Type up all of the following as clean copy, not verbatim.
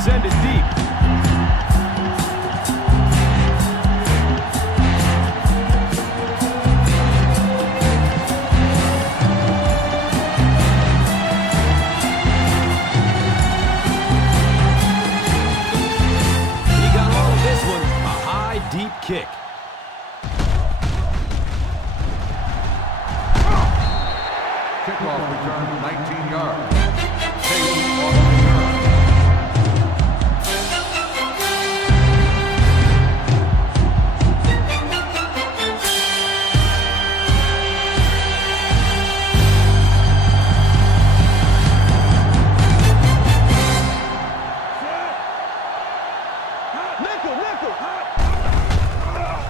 send it deep. Deep kick. Kickoff return, 19 yards. Safety on the return.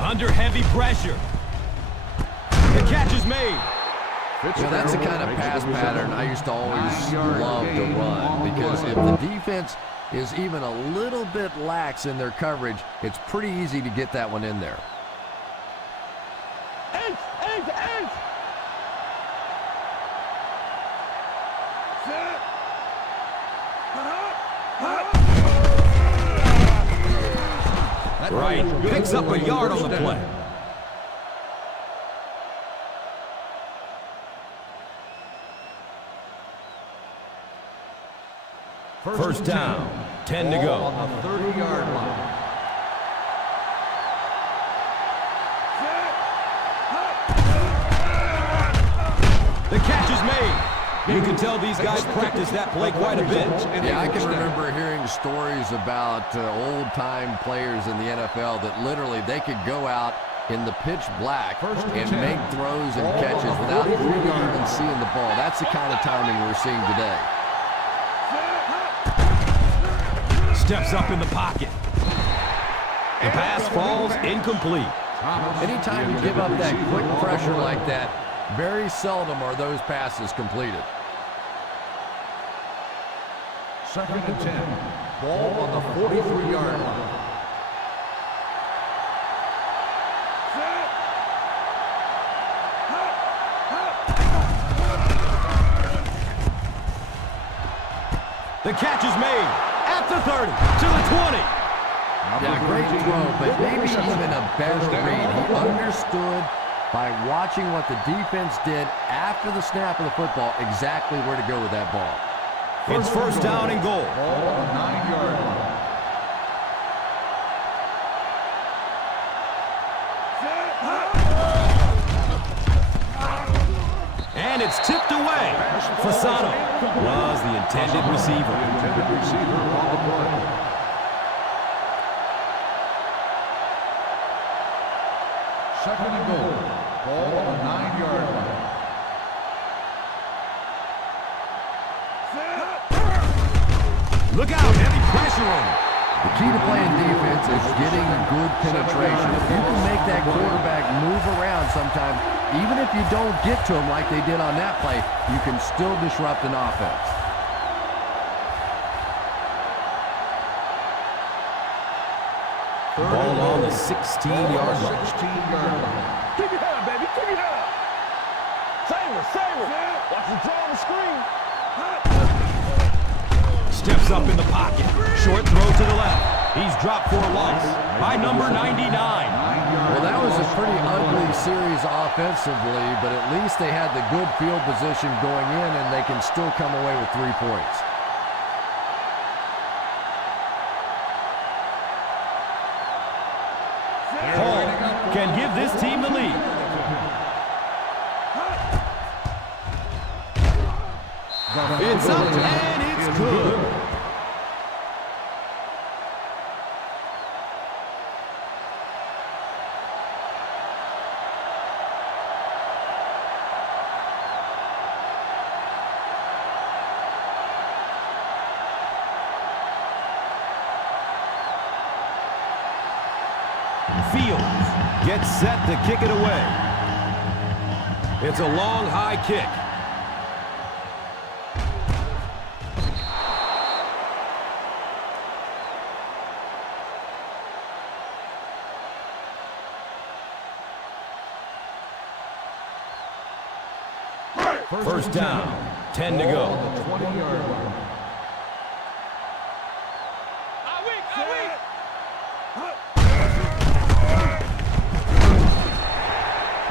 Under heavy pressure. The catch is made. Yeah, that's the kind of pass pattern I used to always love to run, because if the defense is even a little bit lax in their coverage, it's pretty easy to get that one in there. Right, picks up a yard on the play. First down, 10 to go. On the 30-yard line. The catch is made. You can tell these guys practice that play quite a bit. Yeah, I can remember hearing stories about old-time players in the NFL that literally they could go out in the pitch black and make throws and catches without really even seeing the ball. That's the kind of timing we're seeing today. Steps up in the pocket. The pass falls incomplete. Anytime you give up that quick pressure like that, very seldom are those passes completed. Second and 10. Ball on the 43-yard line. The catch is made at the 30, to the 20. Yeah, great throw, but maybe even a better read. He understood by watching what the defense did after the snap of the football exactly where to go with that ball. It's first down and goal. Ball on the 9-yard line. And it's tipped away. Fasano was the intended receiver. Intended receiver on the play. Second and goal. Ball on the 9-yard line. Look out, heavy pressure on him. The key to playing defense is getting good penetration. If you can make that quarterback move around sometimes, even if you don't get to him like they did on that play, you can still disrupt an offense. Ball on the 16-yard line. 16-yard line. Keep your head, baby. Keep your head. Save it. Watch the draw on the screen. Steps up in the pocket. Short throw to the left. He's dropped for a loss by number 99. Well, that was a pretty ugly series offensively, but at least they had the good field position going in, and they can still come away with 3 points. Paul can give this team the lead. It's up and it's good. Fields gets set to kick it away. It's a long, high kick. First down, 10 to go. 20-yard line.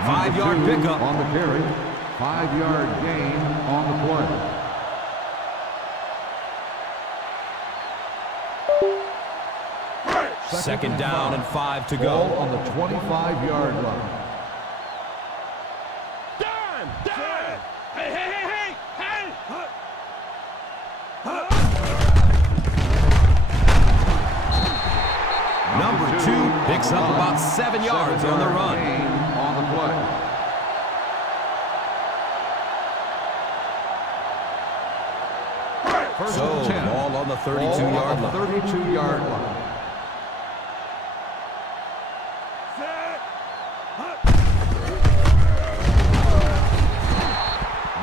5-yard pickup. On the carry. 5-yard gain on the play. Second down and 5 to Ball go. on the 25-yard line. Dime. Hey. Number 2 picks up about 7 yards on the run. Gain on the play. So, ball on the 32-yard line. 32-yard line.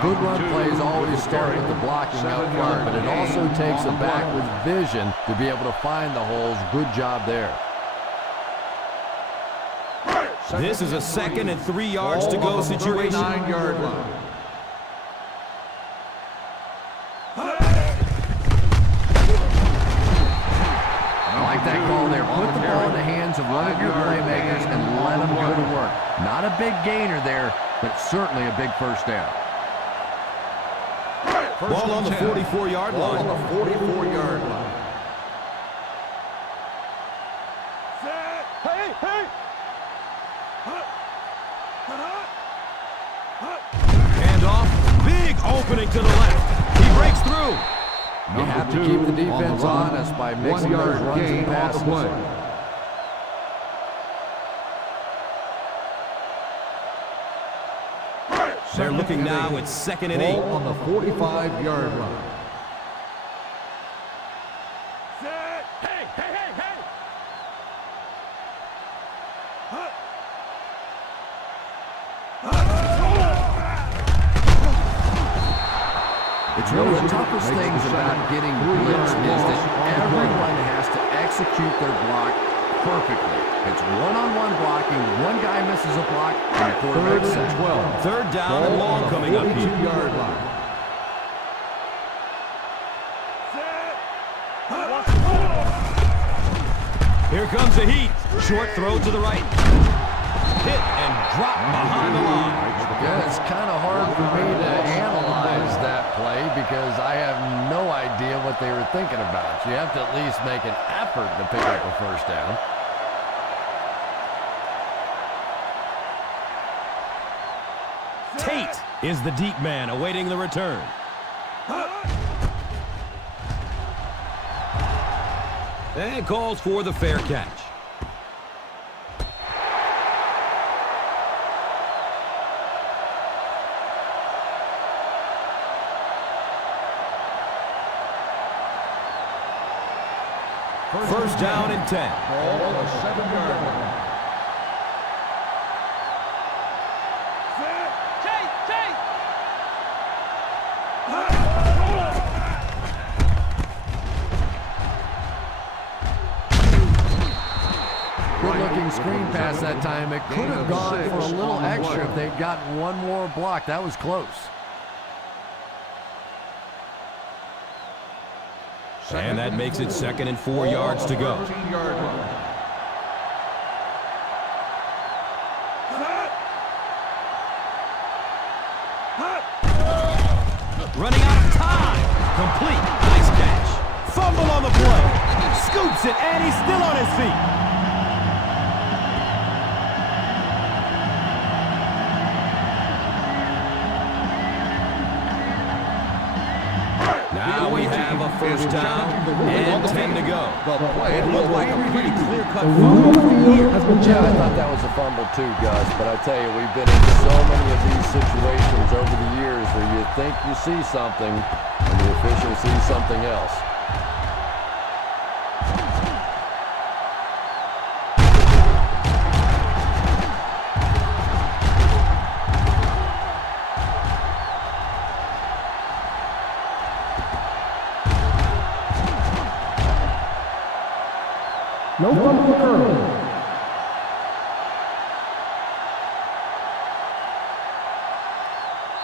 Good run plays always start with the blocking out front, but it also takes a back with vision to be able to find the holes. Good job there. This is a 2nd and 3 yards to go situation. 39-yard line. I like that call there. Put the ball in the hands of one of your playmakers and let them go to work. Not a big gainer there, but certainly a big first down. Ball on the 44-yard line. Ball on the 44-yard line. Hey, hey! Handoff. Big opening to the left. He breaks through. You have to keep the defense honest by mixing those runs and passes. They're looking now at 2nd and 8. Ball on the 45-yard line. Hey, hey, hey, hey! It's one of the toughest things about getting blitz is that everyone has to execute their block perfectly. It's one-on-one blocking. One guy misses a block, and the quarterback's set. 12. 3rd down and long coming up here. 42-yard line. Here comes the heat. Short throw to the right. Hit and drop behind the line. Yeah, it's kind of hard for me to analyze that play because I have no idea what they were thinking about. You have to at least make an effort to pick up a first down. Tate is the deep man awaiting the return. And calls for the fair catch. First down and 10. Ball on the 7-yard line. Good-looking screen pass that time. It could have gone for a little extra if they'd gotten one more block. That was close. And that makes it 2nd and 4 yards to go. 13-yard line. Running out of time. Complete. Nice catch. Fumble on the play. Scoops it, and he's still on his feet. Now we have a first down and 10 to go. It looked like a pretty clear-cut fumble here. Yeah, I thought that was a fumble too, Gus, but I tell you, we've been in so many of these situations over the years where you think you see something and the official sees something else. No fumble occurred.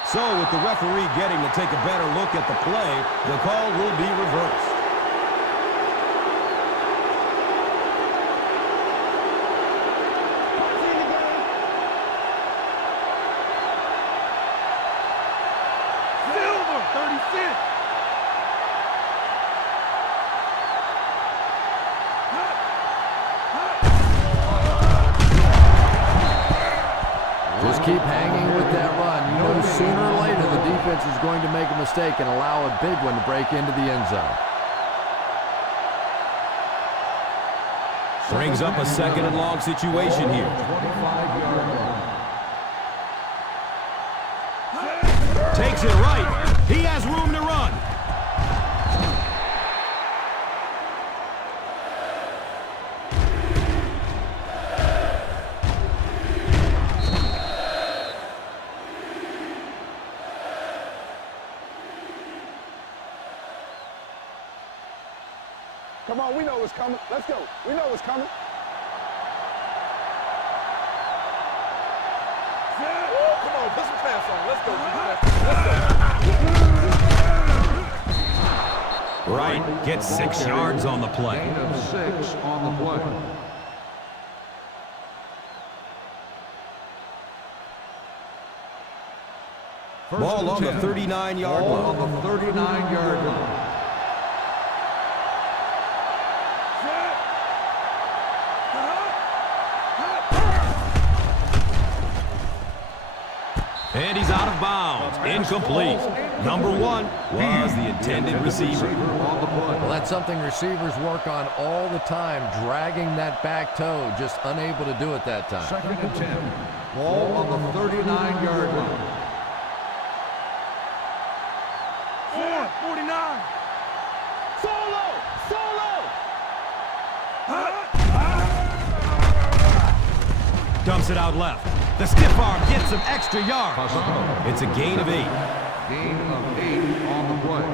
So with the referee getting to take a better look at the play, the call will be reversed. Silver, 36. Just keep hanging with that run. You know sooner or later the defense is going to make a mistake and allow a big one to break into the end zone. Brings up a 2nd and long situation here. 25-yard line. Takes it right. He has room to run. Come on, we know what's coming. Let's go. We know what's coming. Come on, put some pants on. Let's go. Let's go. Right, gets 6 yards on the play. Gain of 6 on the play. Ball on the 39-yard line. On the 39-yard line. And he's out of bounds. Incomplete. Number 1 was the intended receiver. Well, that's something receivers work on all the time, dragging that back toe, just unable to do it that time. 2nd and 10. Ball on the 39-yard line. 49. Solo. Dumps it out left. The stiff arm gets some extra yards. It's a gain of 8. Gain of 8 on the play.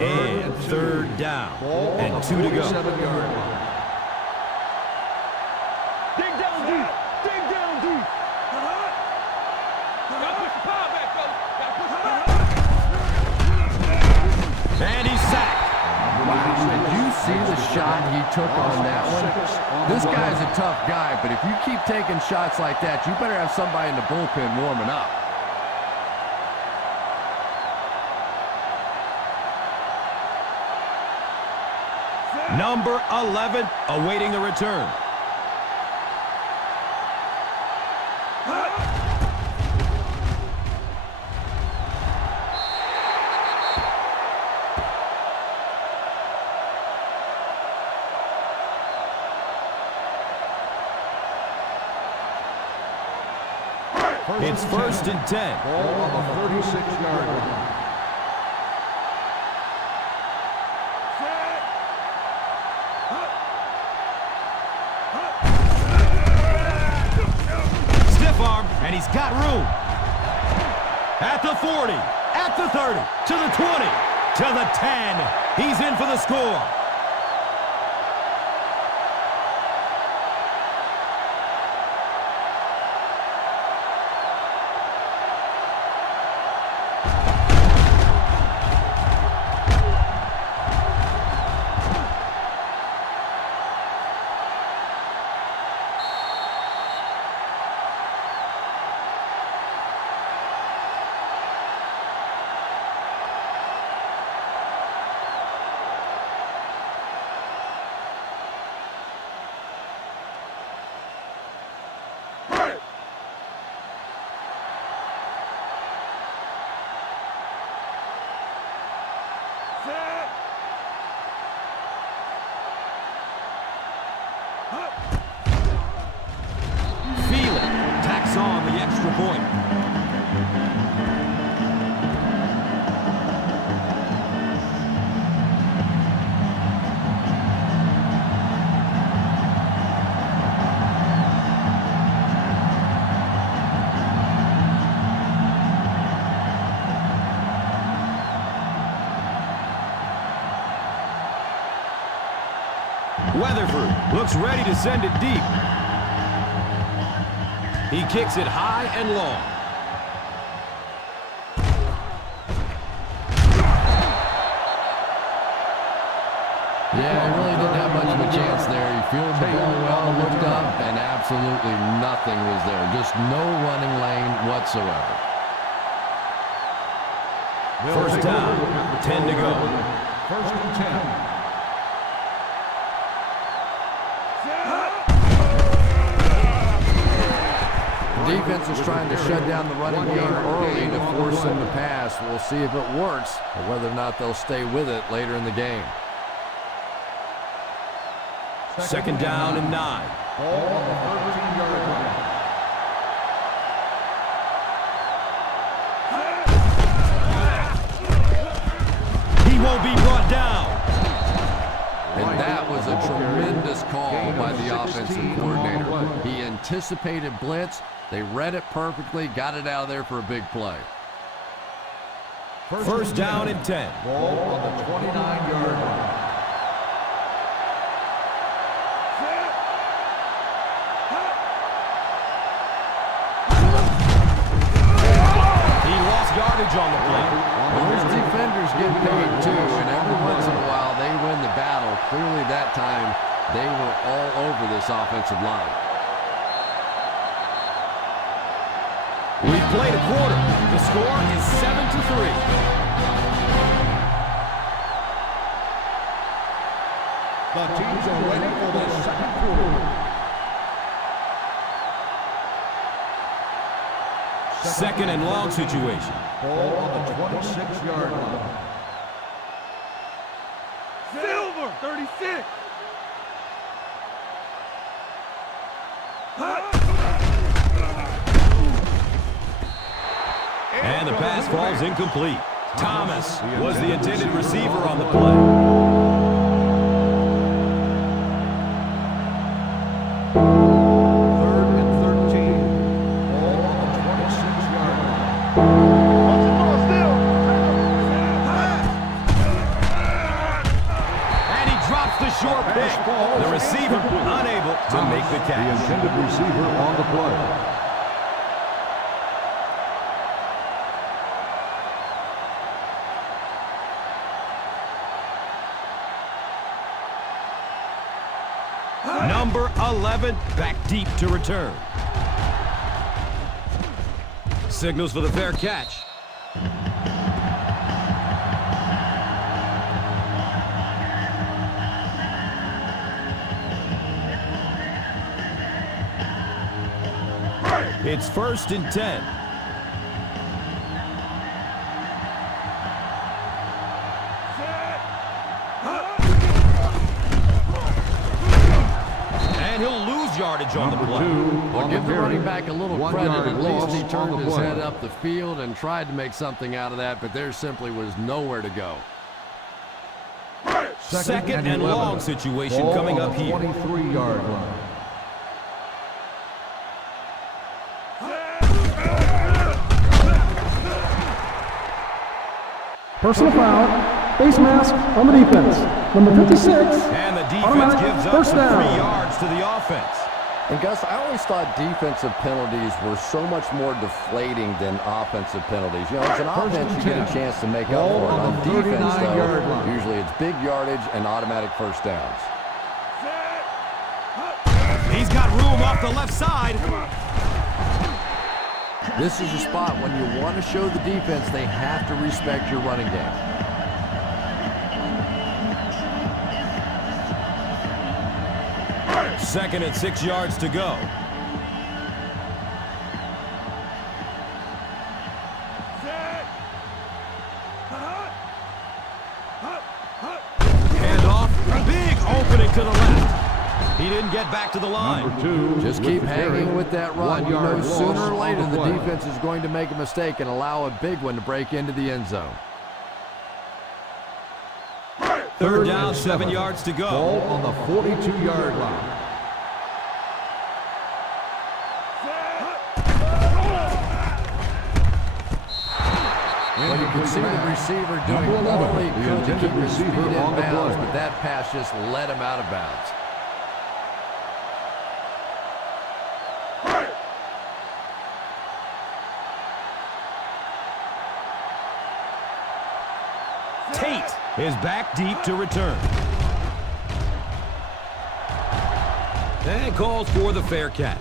And 3rd down. Ball on And the 2 to go. 47-yard line. Dig down deep. Gotta push the power back, fellas. Gotta push the power. And he's sacked. Did you see the shot he took on that one? This guy's a tough guy, but if you keep taking shots like that, you better have somebody in the bullpen warming up. Number 11 awaiting the return. It's 1st and 10. Ball on the 36-yard line. Stiff arm, and he's got room. At the 40, at the 30, to the 20, to the 10. He's in for the score. Tacks on the extra point. Weatherford looks ready to send it deep. He kicks it high and long. Yeah, he really didn't have much of a chance there. He fielded the ball well, looked up, and absolutely nothing was there. Just no running lane whatsoever. 1st down, 10 to go. 1st and 10. Defense is trying to shut down the running game early to force them to pass. We'll see if it works or whether or not they'll stay with it later in the game. 2nd down and 9. Ball on the 13-yard line. He won't be brought down. And that was a tremendous call by the offensive coordinator. He anticipated blitz. They read it perfectly, got it out of there for a big play. 1st down and 10. Ball on the 29-yard line. He lost yardage on the play. Well, those defenders get paid too, and every once in a while they win the battle. Clearly that time They were all over this offensive line. We've played a quarter. The score is 7-3. The teams are ready for the second quarter. Second and long situation. Ball on the 26-yard line. Silver, 36. And the pass falls incomplete. Thomas was the intended receiver on the play. Short pick. The receiver unable to make the catch. The intended receiver on the play. Number 11 back deep to return. Signals for the fair catch. It's 1st and 10. And he'll lose yardage on the play. Well, give the running back a little credit. At least he turned his head up the field and tried to make something out of that, but there simply was nowhere to go. Second and long situation coming up here. 23-yard line. Personal foul. Face mask on the defense. Number 56. And the defense gives up first the down. 3 yards to the offense. And Gus, I always thought defensive penalties were so much more deflating than offensive penalties. You know, as an offense, you get a chance to make up for it. On defense, though, usually it's big yardage and automatic first downs. He's got room off the left side. This is a spot when you want to show the defense they have to respect your running game. Second and 6 yards to go. Hand off. Big opening to the left. He didn't get back to the line. Just keep hanging with that run. You know sooner or later the defense is going to make a mistake and allow a big one to break into the end zone. Third down, 7 yards to go. Ball on the 42-yard line. Well, you can see the receiver doing all he could to keep his feet in bounds, but that pass just let him out of bounds. Tate is back deep to return. And calls for the fair catch.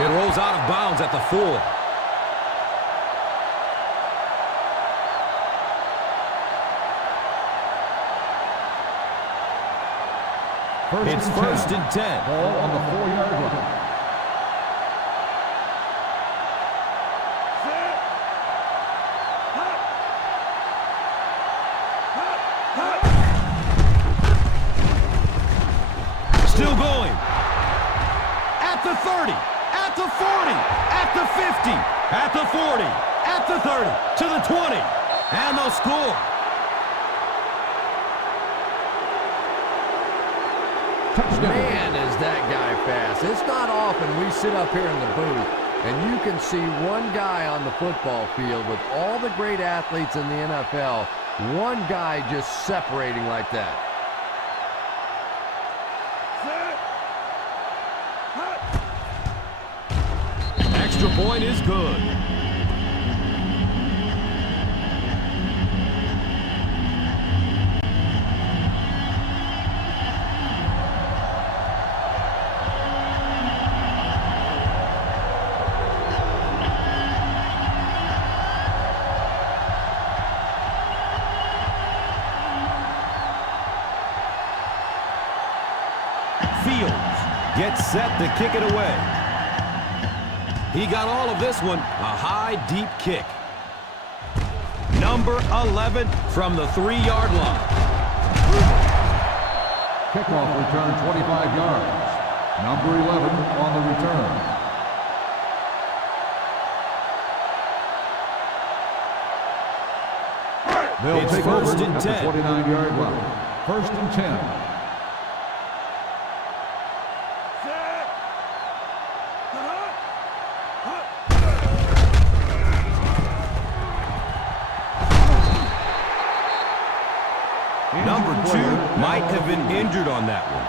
It rolls out of bounds at the 4. It's 1st and 10. Ball on the 4-yard line. Still going. At the 30, at the 40, at the 50, at the 40, at the 30, to the 20, and they'll score. Man, is that guy fast. It's not often we sit up here in the booth and you can see one guy on the football field with all the great athletes in the NFL, one guy just separating like that. Extra point is good. gets set to kick it away. He got all of this one, a high, deep kick. Number 11 from the 3-yard line. Kickoff return 25 yards. Number 11 on the return. They'll It's take first over and at the 10. 49-yard line. First and 10. Number 2 might have been injured on that one.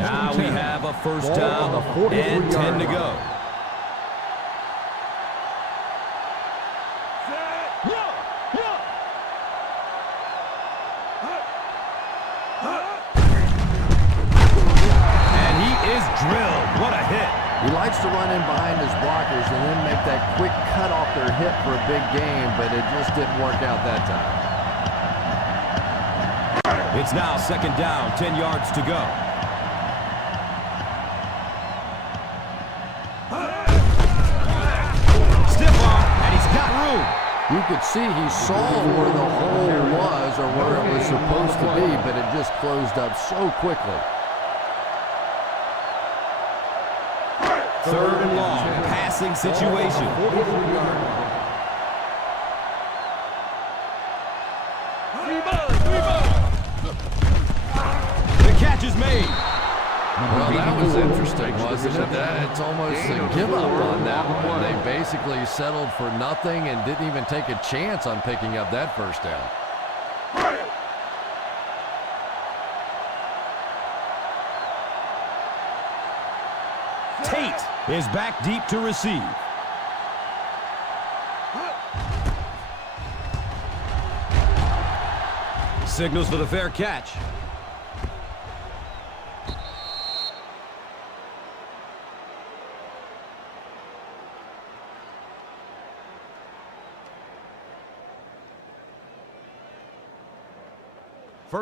Now we have a first down and 10 to go. And he is drilled. What a hit. He likes to run in behind his blockers and then make that quick cut off their hip for a big game, but it just didn't work out that time. It's now second down, 10 yards to go. Stiff arm, and he's got room. You could see he saw where the hole was or where it was supposed to be, but it just closed up so quickly. Third and long, passing situation. 43-yard line. The catch is made. Well, that was interesting, wasn't it? It's almost a give-up on that one. They basically settled for nothing and didn't even take a chance on picking up that first down. Tate is back deep to receive. Signals for the fair catch.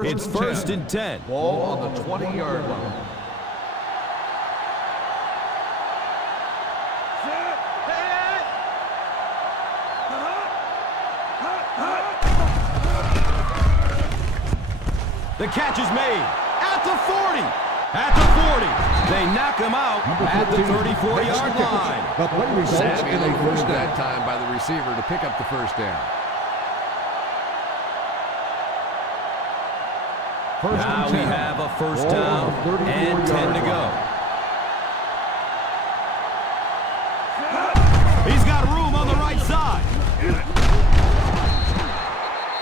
It's first and 10. Ball on the 20-yard line. The catch is made at the 40. At the 40. They knock him out at the 34-yard line. Savvy moved that time by the receiver to pick up the first down. Now we have a first down and 10 to go. He's got room on the right side.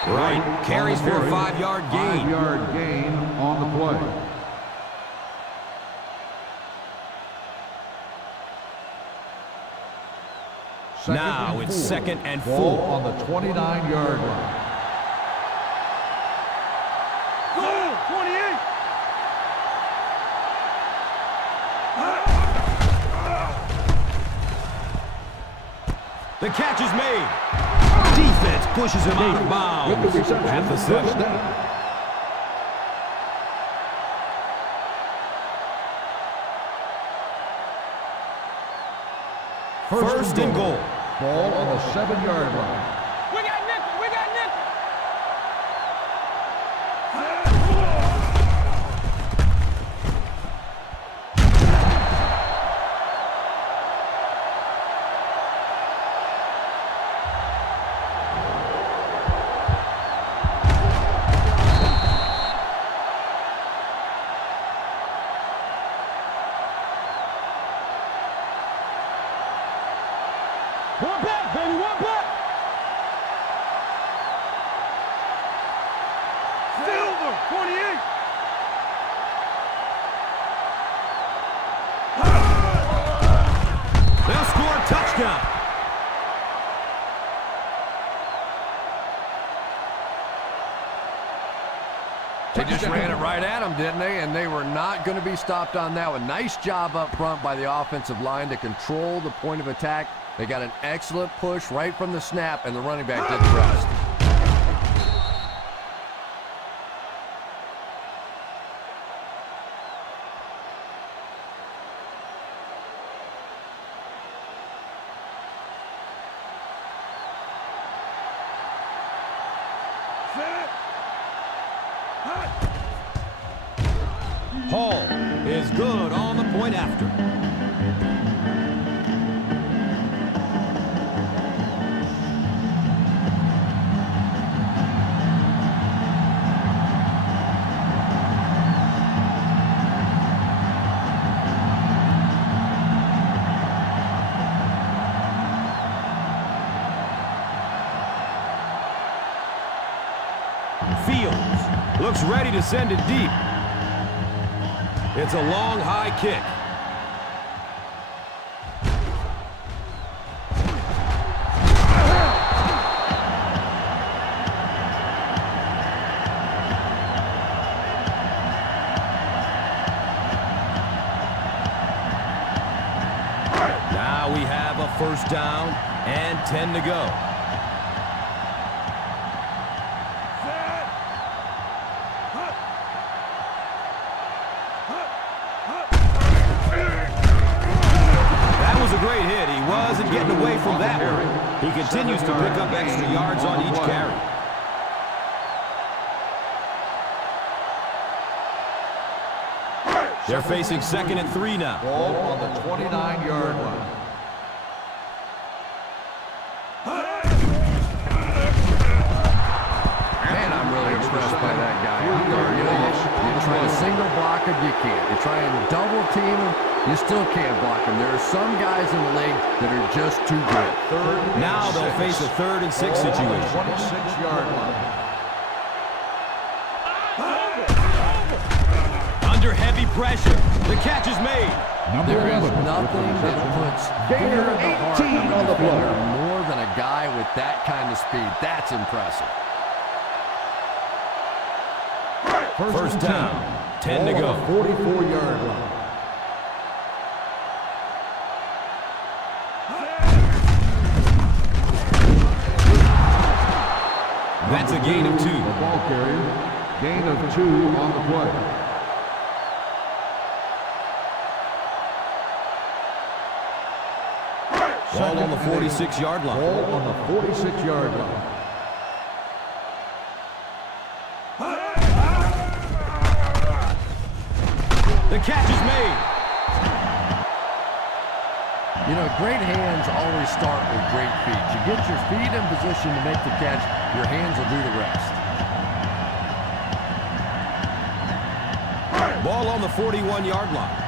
Right, carries for a 5-yard gain. 5-yard gain on the play. Now it's second and Ball 4. on the 29-yard line. The catch is made. Defense pushes him out of bounds at the 7. First and goal. Ball on the 7-yard line. We got nickel. We got nickel. One back, baby, one back. Silver, 28. They'll score a touchdown. They just ran it right at them, didn't they? And they were not going to be stopped on that one. Nice job up front by the offensive line to control the point of attack. They got an excellent push right from the snap, and the running back did the rest. Hall is good on the point after. Fields looks ready to send it deep. It's a long, high kick. Now we have a first down and 10 to go. Great hit. He wasn't getting away from that one. He continues to pick up extra yards on each carry. They're facing 2nd and 3 now. Ball on the 29-yard line. Man, I'm really impressed by that guy out there. You know, you try to single block him, you can't. You try and double team him, you still can't block him. There are some guys in the league that are just too good. Now they'll face a 3rd and 6 situation. 26-yard line. Under heavy pressure, the catch is made. There is nothing that puts fear in the heart of a defender more than a guy with that kind of speed. That's impressive. First down, 10 to go. 44-yard line. That's a gain of 2. The ball carrier, gain of 2 on the play. Ball on the 46-yard line. Ball on the 46-yard line. The catch is made. You know, great hands always start with great feet. You get your feet in position to make the catch, your hands will do the rest. Ball on the 41-yard line.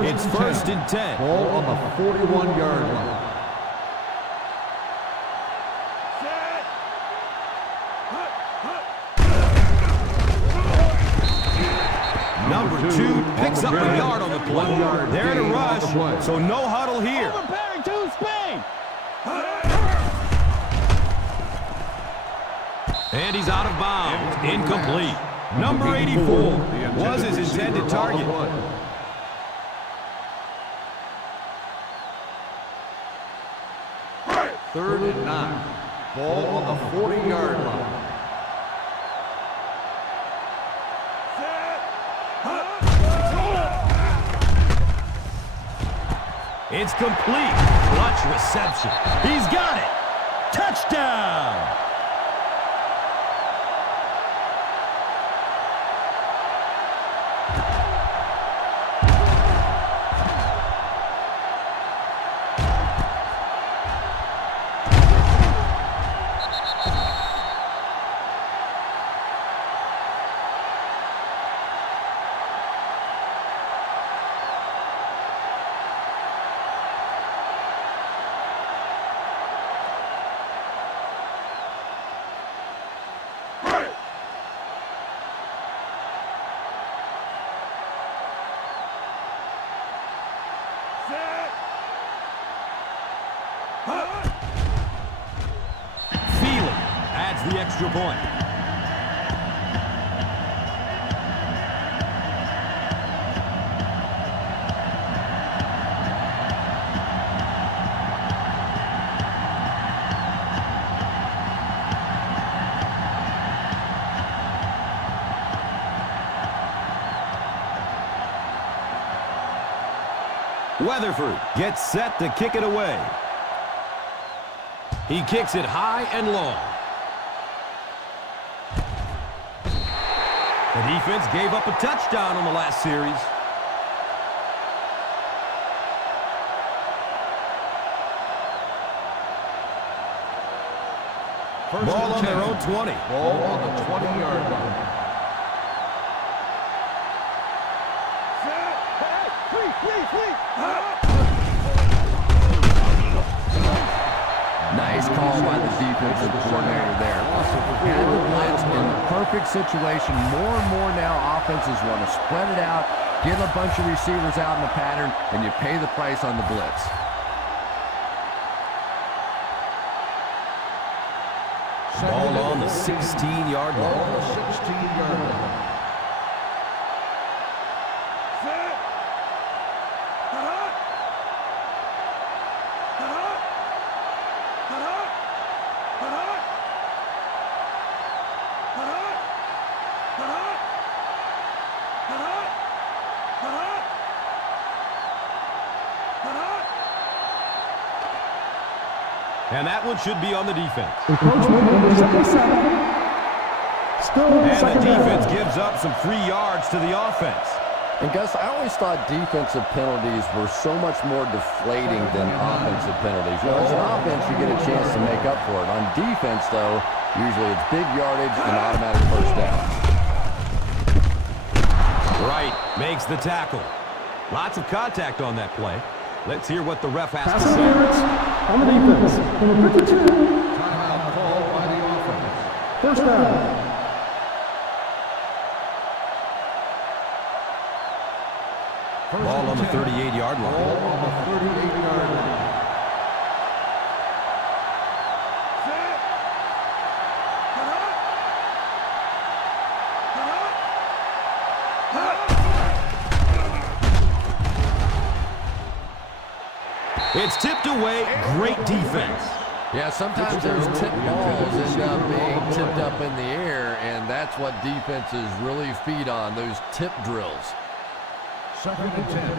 It's 1st and 10. Ball on the 41-yard line. Number 2 picks up a yard on the play. They're in a rush, so no huddle here. Overbearing to speed. And he's out of bounds. Incomplete. Number 84 was his intended target. 3rd and 9. Ball on the 40-yard line. It's complete. Clutch reception. He's got it. Touchdown. Feely adds the extra point. Weatherford gets set to kick it away. He kicks it high and long. The defense gave up a touchdown on the last series. Ball on their own 20. Ball on the 20-yard line. Nice call by the defensive coordinator there. Had the blitz in the perfect situation. More and more now offenses want to spread it out, get a bunch of receivers out in the pattern, and you pay the price on the blitz. Ball on the 16-yard line. Ball on the 16-yard line. And that one should be on the defense. Encroachment number 77. Still And the second defense down. gives up some free yards to the offense. And Gus, I always thought defensive penalties were so much more deflating than offensive penalties. You know, as an offense, you get a chance to make up for it. On defense, though, usually it's big yardage and automatic first down. Wright makes the tackle. Lots of contact on that play. Let's hear what the ref has Pass to say. interference on the defense. Number 52. Timeout called by the offense. First down. Ball on the 38-yard Ball line. on the 38-yard line. It's tipped away. Great defense. Yeah, sometimes those tip balls end up being tipped up in the air, and that's what defenses really feed on, those tip drills. Second and 10.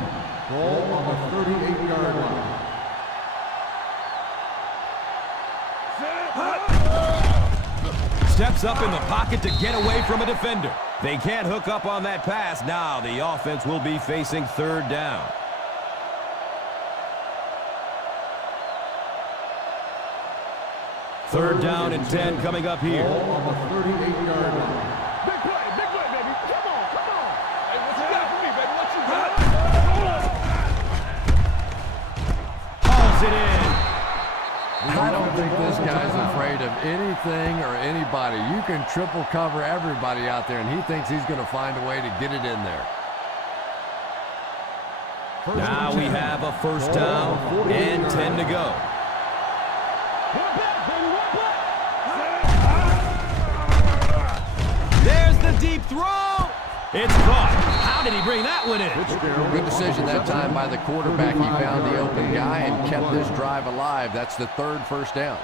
Ball on the 38-yard line. Steps up in the pocket to get away from a defender. They can't hook up on that pass. Now the offense will be facing third down. Third down and 10 coming up here. Ball on the 38-yard line. Big play, baby. Come on. Hey, what you got for me, baby? What you got? Hauls it in. I don't think this guy's afraid of anything or anybody. You can triple cover everybody out there, and he thinks he's going to find a way to get it in there. Now we have a first down and 10 to go. One back, baby, one back. There's the deep throw. It's caught. How did he bring that one in? Good decision that time by the quarterback. He found the open guy and kept this drive alive. That's the third first down.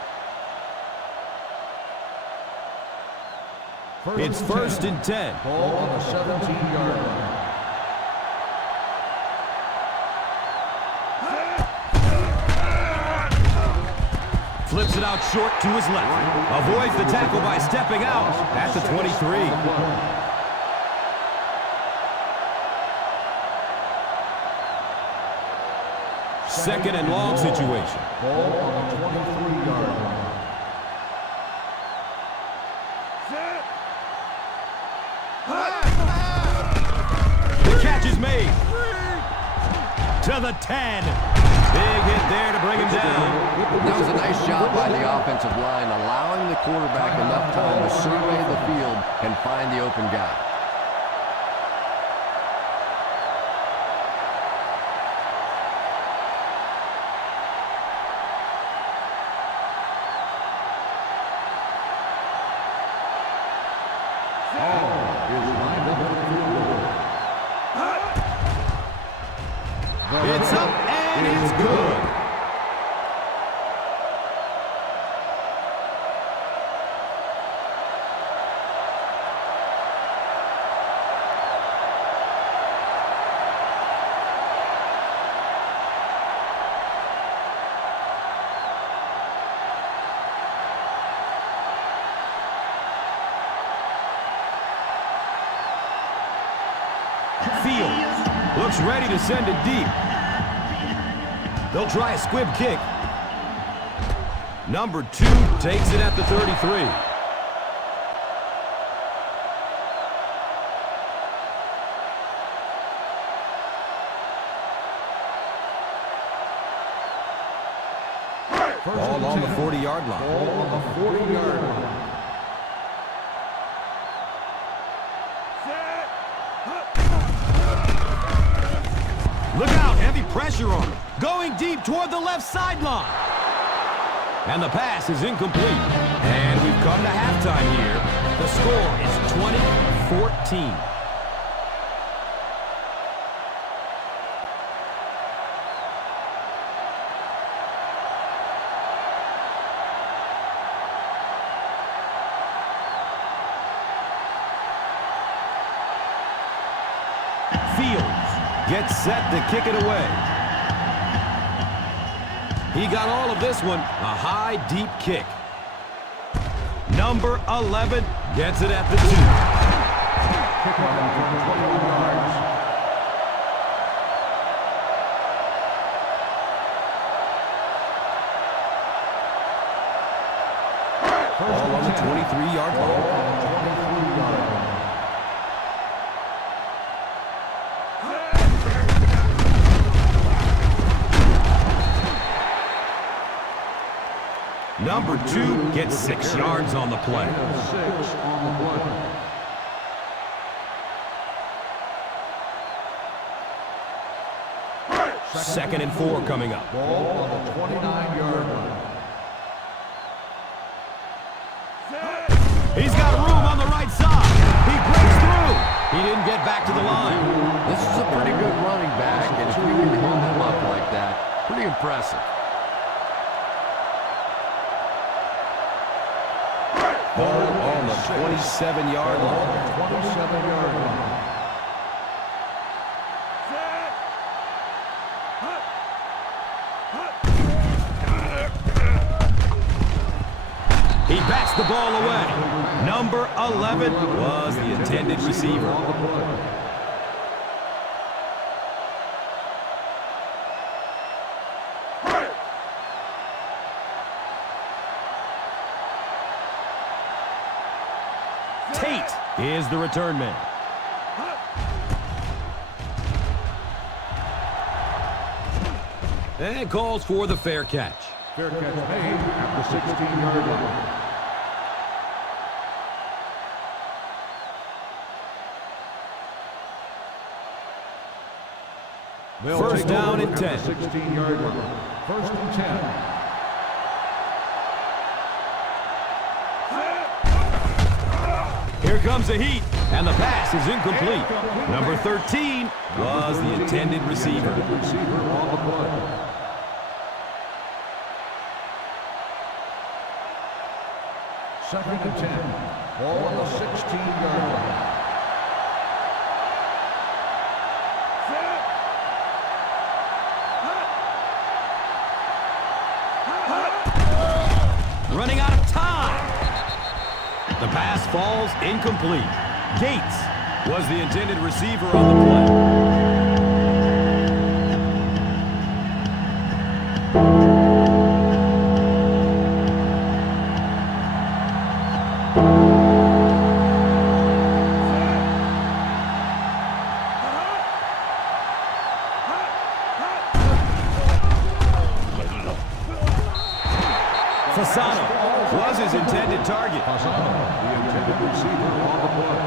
It's first and 10. Ball on the 17-yard line. Flips it out short to his left. Avoids the tackle by stepping out at the 23. Second and long situation. Ball on the 23-yard line. The catch is made. To the 10. Big hit there to bring him down. That was a nice job by the offensive line, allowing the quarterback enough time to survey the field and find the open guy. It's good. Fields looks ready to send it deep. They'll try a squib kick. Number 2 takes it at the 33. Ball on the 40-yard line. Ball on the 40-yard line. Look out, heavy pressure on him. Going deep toward the left sideline. And the pass is incomplete. And we've come to halftime here. The score is 20-14. Fields gets set to kick it away. He got all of this one. A high, deep kick. Number 11 gets it at the 2. Kick off for 21 yards. Ball on the 23-yard line. Number 2 gets 6 yards on the play. 6 on the play. Second and 4 coming up. Ball on the 29-yard line. He's got room on the right side. He breaks through. He didn't get back to the line. This is a pretty good running back, and if you can hold him up like that, pretty impressive. Ball on the 27-yard line. 27-yard line. He bats the ball away. Number 11 was the intended receiver. Tate is the return man. And calls for the fair catch. Fair catch made at the 16-yard line. First down and 10. 16-yard line. First and 10. Here comes the heat, and the pass is incomplete. Number 13 was the intended receiver. Receiver on the play. Second and 10. Ball on the 16-yard line. Running out of time. The pass falls incomplete. Gates was the intended receiver on the play. Fasano was his intended target. Fasano, the intended receiver on the play.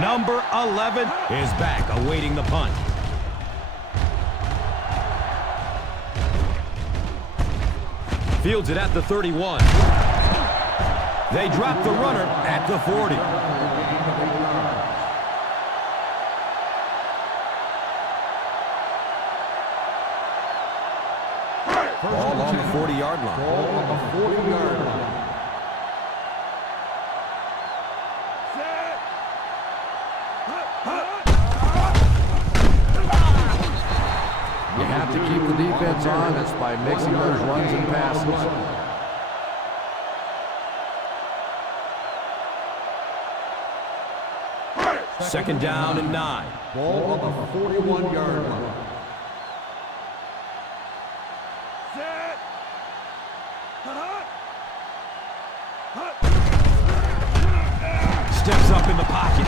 Number 11 is back, awaiting the punt. Fields it at the 31. They drop the runner at the 40. Ball on the 40-yard line. Ball on the 40-yard line. You have to keep the defense honest by mixing those runs and passes. Second down and 9. Ball on the 41-yard line. Steps up in the pocket.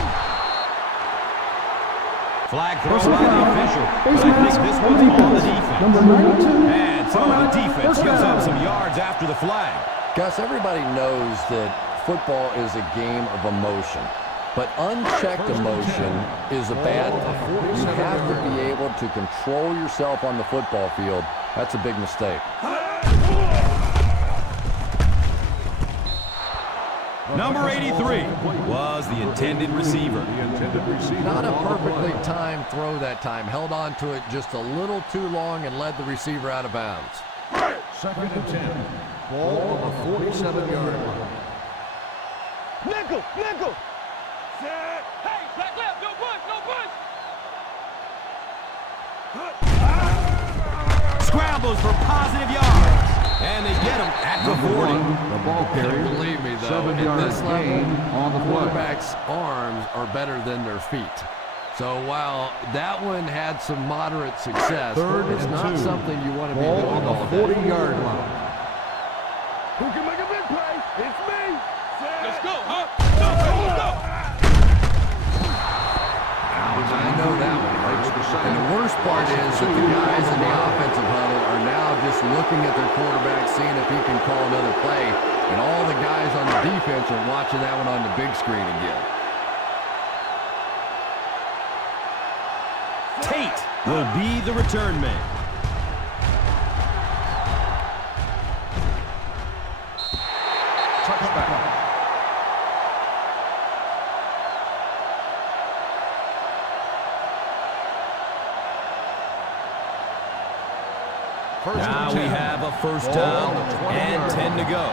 Flag thrown by the official. But I think this one's on the defense. Number 92. And so the defense gives up some yards after the flag. Gus, everybody knows that football is a game of emotion. But unchecked emotion is a bad thing. You have to be able to control yourself on the football field. That's a big mistake. Number 83 was the intended receiver. Not a perfectly timed throw that time. Held on to it just a little too long and led the receiver out of bounds. Second and 10. Ball on the 47-yard line. Nickel, nickel. Hey, black left, no push, no push. Scrambles for positive yards. And they get him at the 40. The ball carrier. Believe me, though, in this level, on the play. quarterbacks' arms are better than their feet. So while that one had some moderate success, it's not something you want to be doing Ball on all the day. 40-yard line. Who can make a big play? It's me. Let's go, huh? Let's go. I know that one hurts. And the worst part is that the guys in the offensive huddle are now just looking at their quarterback, seeing if he can call another play. And all the guys on the defense are watching that one on the big screen again. Tate will be the return man. Touchback. Now we have a first down and 10 to go.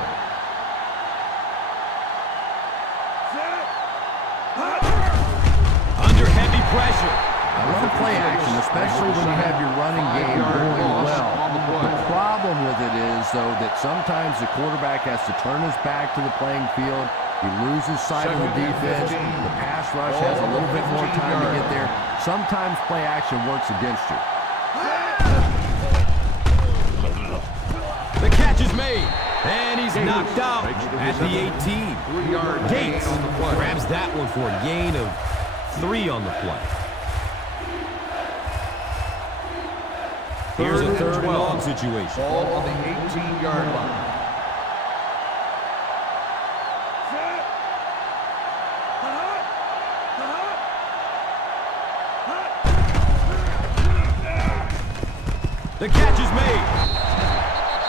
Under heavy pressure. I love play action, especially when you have your running game going well. The problem with it is, though, that sometimes the quarterback has to turn his back to the playing field. He loses sight of the defense. The pass rush has a little bit more time to get there. Sometimes play action works against you. The catch is made, and he's knocked out at the 18. Gates grabs that one for a gain of 3 on the play. Here's a third and long situation. Ball on the 18-yard line. The catch is made.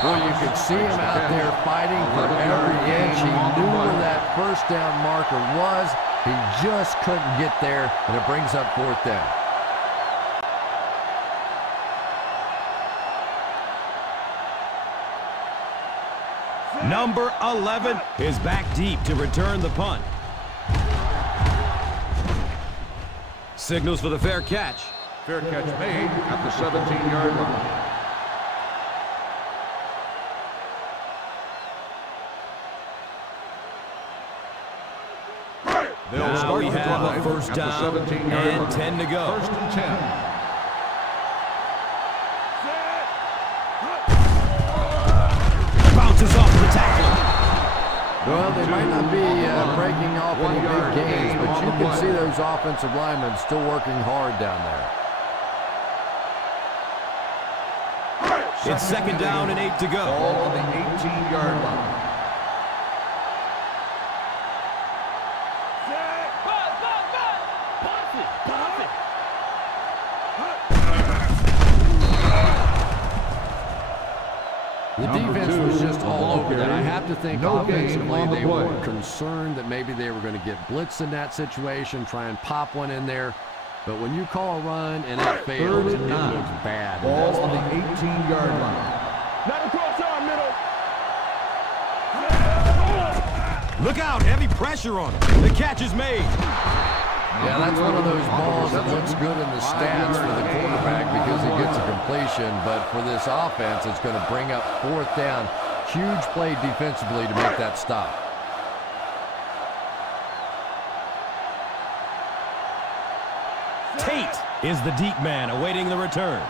Well, you could see him out there fighting for every inch. He knew where that first down marker was. He just couldn't get there, and it brings up fourth down. Number 11 is back deep to return the punt. Signals for the fair catch. Fair catch made at the 17-yard line. Now we have a first down and 10 to go. First and 10. Bounces off the tackler. Well, they might not be breaking off any big gains, but you can see those offensive linemen still working hard down there. It's second down and 8 to go. Ball on the 18-yard line. The defense was just all over that. I have to think offensively they were concerned that maybe they were going to get blitzed in that situation, try and pop one in there. But when you call a run and it fails, it looks bad. Ball on the 18-yard line. Not across our middle. Look out, heavy pressure on him. The catch is made. Yeah, that's one of those balls that looks good in the stats for the quarterback because he gets a completion. But for this offense, it's going to bring up 4th down. Huge play defensively to make that stop. Tate is the deep man awaiting the return.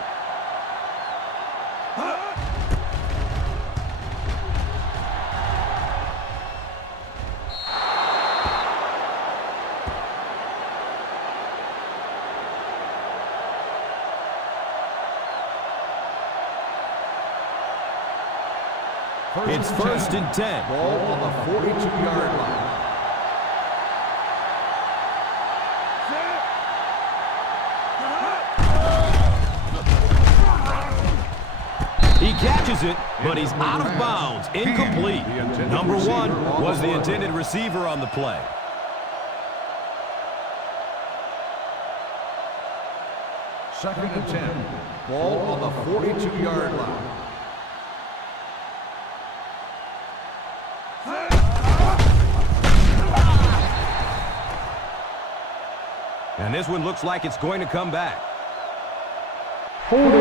It's 1st and 10. Ball on the 42-yard line. He catches it, but he's out of bounds. Incomplete. Number 1 was the intended receiver on the play. Second and 10. Ball on the 42-yard line. And this one looks like it's going to come back. Holding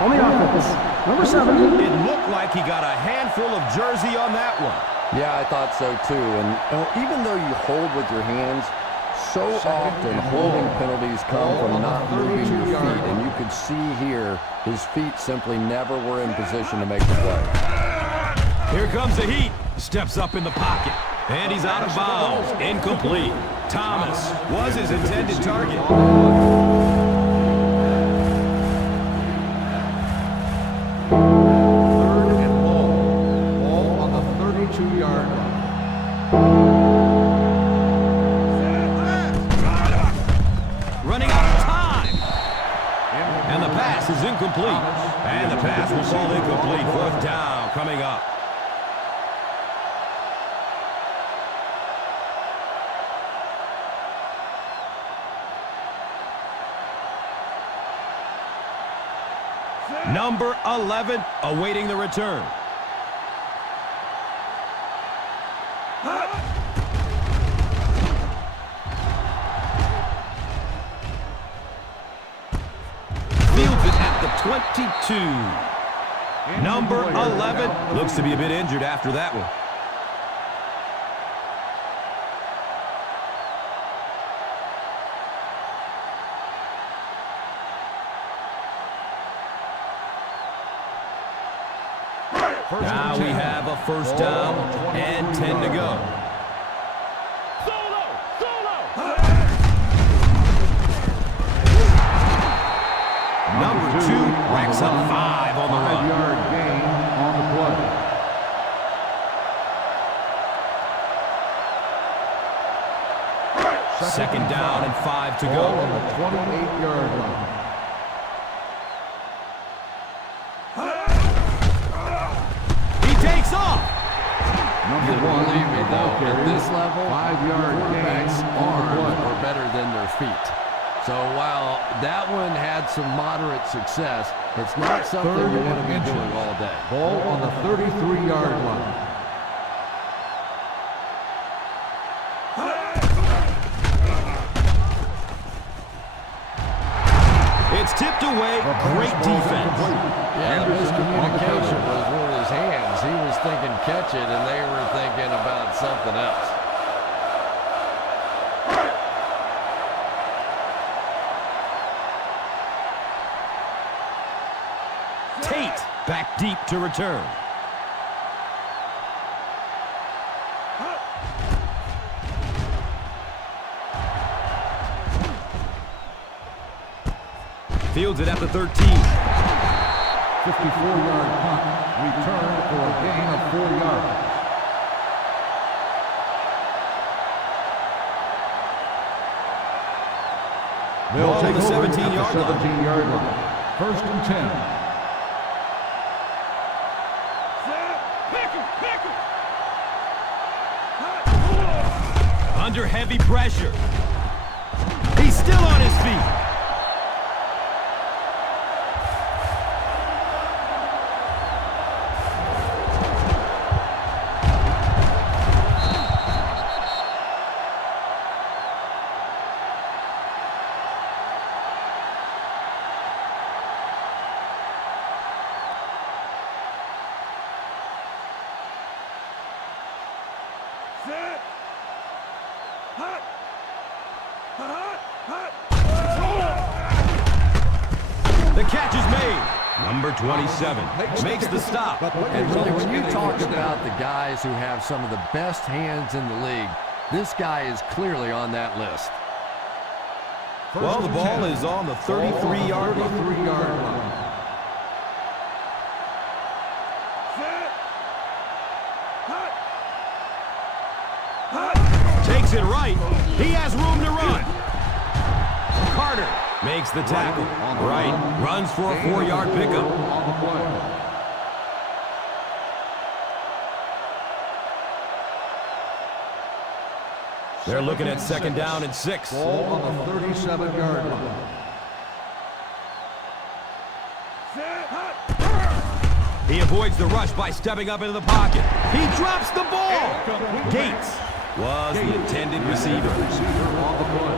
on the offense. Number 7. It looked like he got a handful of jersey on that one. Yeah, I thought so too. And even though you hold with your hands, so often holding penalties come from not moving your feet. And you could see here, his feet simply never were in position to make the play. Here comes the heat. Steps up in the pocket. And he's out of bounds. Incomplete. Thomas was his intended target. Third and long. Ball on the 32-yard line. Running out of time. And the pass is incomplete. And the pass will fall incomplete. 4th down coming up. Number 11 awaiting the return. Fields it at the 22. Number 11 looks to be a bit injured after that one. Now we have a 1st down and 10 to go. Solo! Number 2 racks up 5 on the run. 5-yard gain on the play. Second down and 5 to Ball go. on the 28-yard line. Takes off. Number You 1, believe me, though, at this level, 5-yard quarterbacks' gain on the arms play. are better than their feet. So while that one had some moderate success, it's not something Third you want to be and doing inches. all day. Ball on the 33-yard line. It's tipped away. Great defense. Yeah, the miscommunication was with his hands. He was thinking catch it, and they were thinking about something else. Tate back deep to return. Fields it at the 13. 54-yard punt, returned for a gain of 4 yards. They'll take the over at 17-yard line. 17-yard line. 1st and 10. heavy pressure. He's still on his feet. The catch is made. Number 27 makes the stop. And really, when you talk about the guys who have some of the best hands in the league, this guy is clearly on that list. Well, the ball is on the 33-yard line. Takes it right. He has room to run. Carter makes the tackle. Right. Runs for a 4-yard pickup. They're looking at second down and 6. Ball on the 37-yard line. He avoids the rush by stepping up into the pocket. He drops the ball. Gates was the intended receiver. On the play.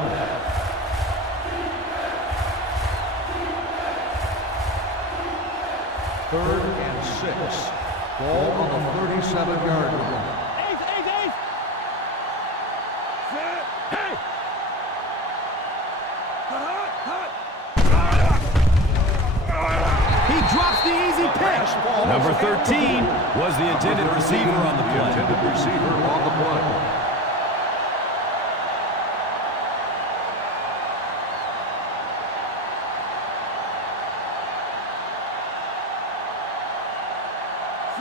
Third and 6. Ball on the 37-yard line. He drops the easy pick. Number 13 was the intended receiver on the play.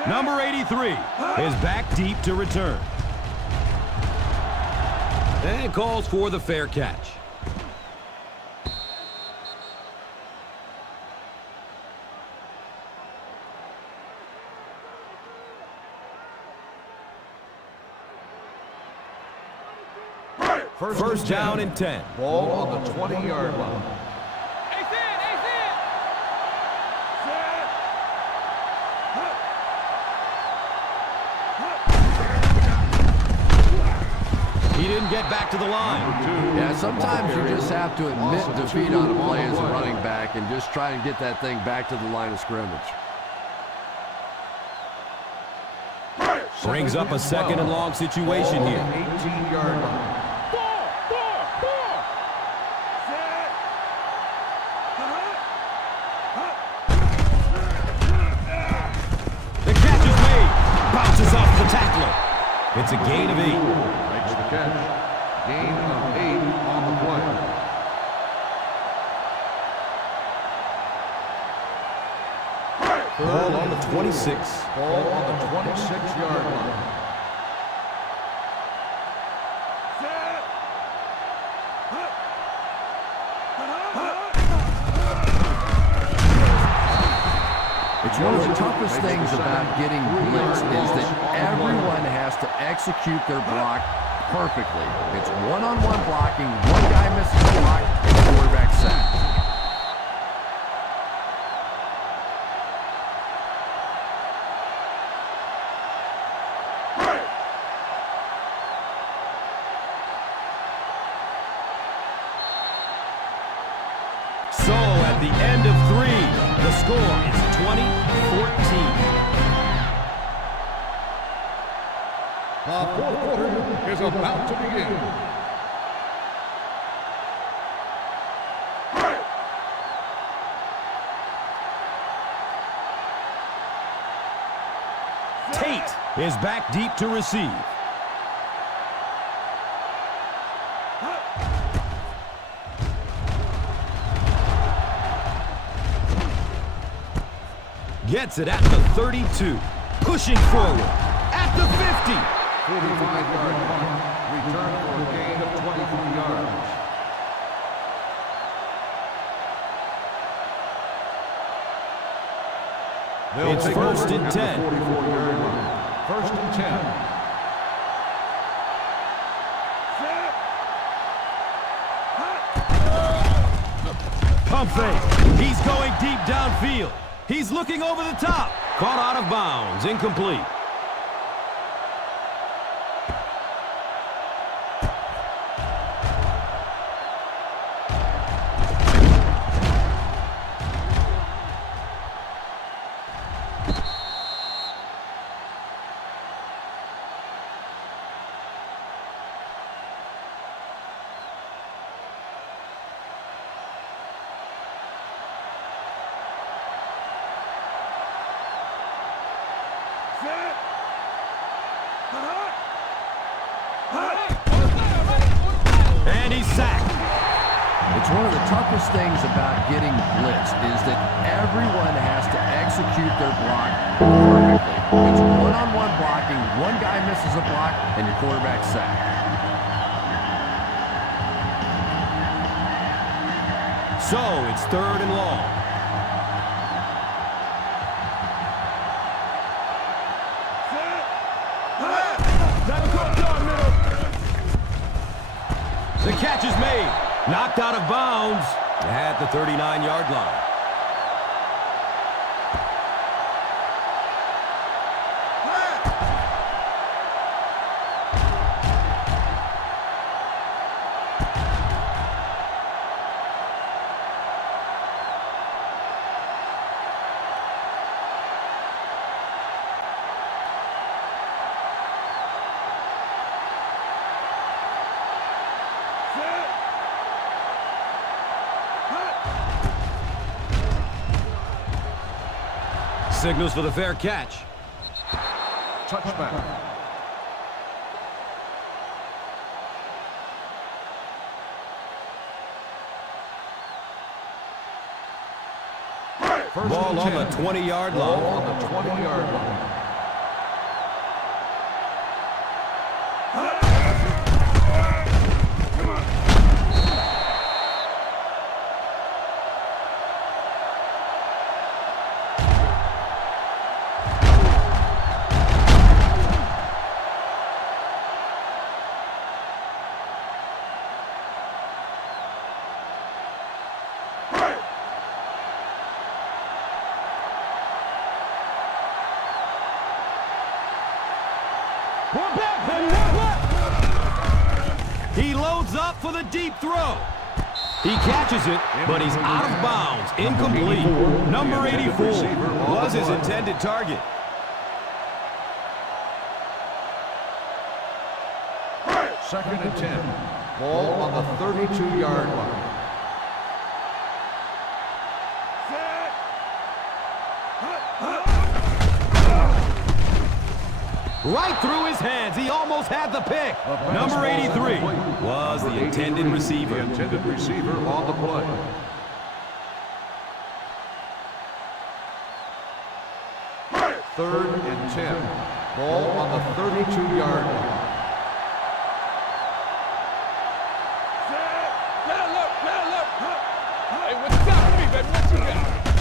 Number 83 is back deep to return. And calls for the fair catch. First down and 10. Ball on the 20-yard line. He didn't get back to the line. Yeah, sometimes you just have to admit defeat on a play as a running back and just try and get that thing back to the line of scrimmage. Brings up a second and long situation here. 18-yard line. The catch is made. Bounces off the tackler. It's a gain of 8. Makes the catch. Gain of 8 on the play. Ball on the 26. Ball on the 26-yard line. It's one of the toughest things about getting blitzed is that everyone has to execute their block perfectly. It's one-on-one blocking. One guy misses the block, and the quarterback sacked. So at the end of 3, the score is 20-14. The fourth quarter is about to begin. Tate is back deep to receive. Gets it at the 32. Pushing forward. At the 50. 45-yard punt. Return for a gain of 23 yards. It's first and 10. 44-yard line. First and 10. Pump fake. He's going deep downfield. He's looking over the top. Caught out of bounds. Incomplete. And he's sacked. It's one of the toughest things about getting blitzed is that everyone has to execute their block perfectly. It's one-on-one blocking. One guy misses a block, and your quarterback's sacked. So it's 3rd and long. The catch is made. Knocked out of bounds at the 39-yard line. Signals for the fair catch. Touchback. Ball on the 20-yard line. Ball on the 20-yard line. He loads up for the deep throw. He catches it, but he's out of bounds. Incomplete. Number 84 was his intended target. Second and 10. Ball on the 32-yard line. Right through his hands. He almost had the pick. Number 83 was the intended receiver. The intended receiver on the play. Third and 10. Ball on the 32-yard line.